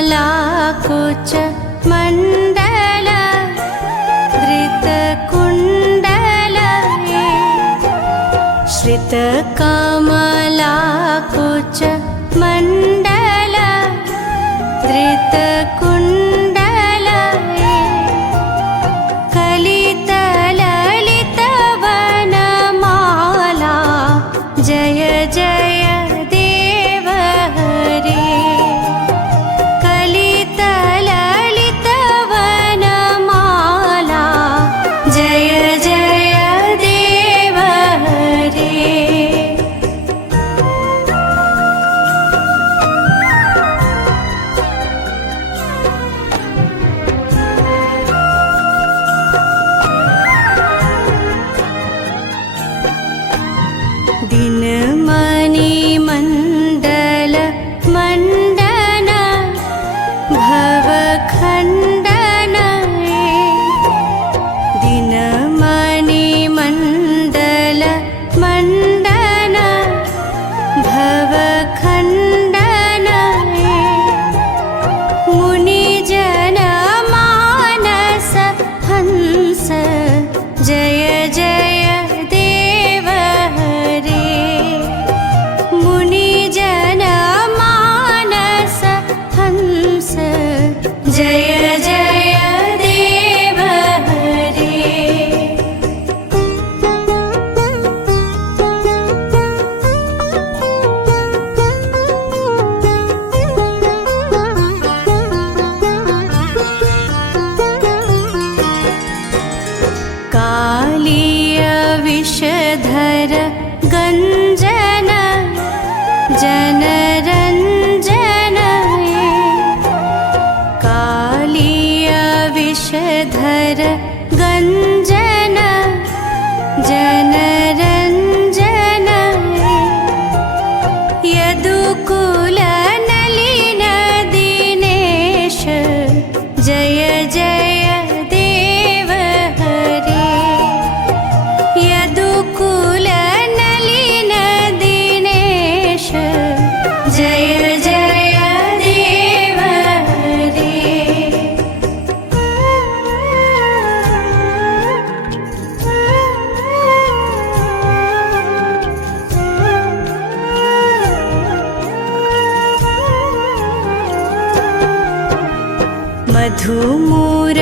श्रितकमलाकुच मण्डल धृतकुण्डल श्रितकमलाकुच मण्डल धृतकुण्डल कलितललितवनमाला जय जय देव हरे कलितललितवनमाला जय जय देव हरे दिनमणि मण्डल मण्डन भवखण्डन दिनमणि मण्डल मण्डन भवखण्डन मुनिजन मानस हंस जय जय देव हरे मुनिजन मानस हंस जय जय देव हरे कालीय विषधर गञ्जन जनरञ्जन कालीय विषधर गञ्जन जनरञ्जन यदुकुलनलिन दिनेश जय जय देव हरे यदुकुलनलिन दिनेश जय जय देव हरे मधुमूर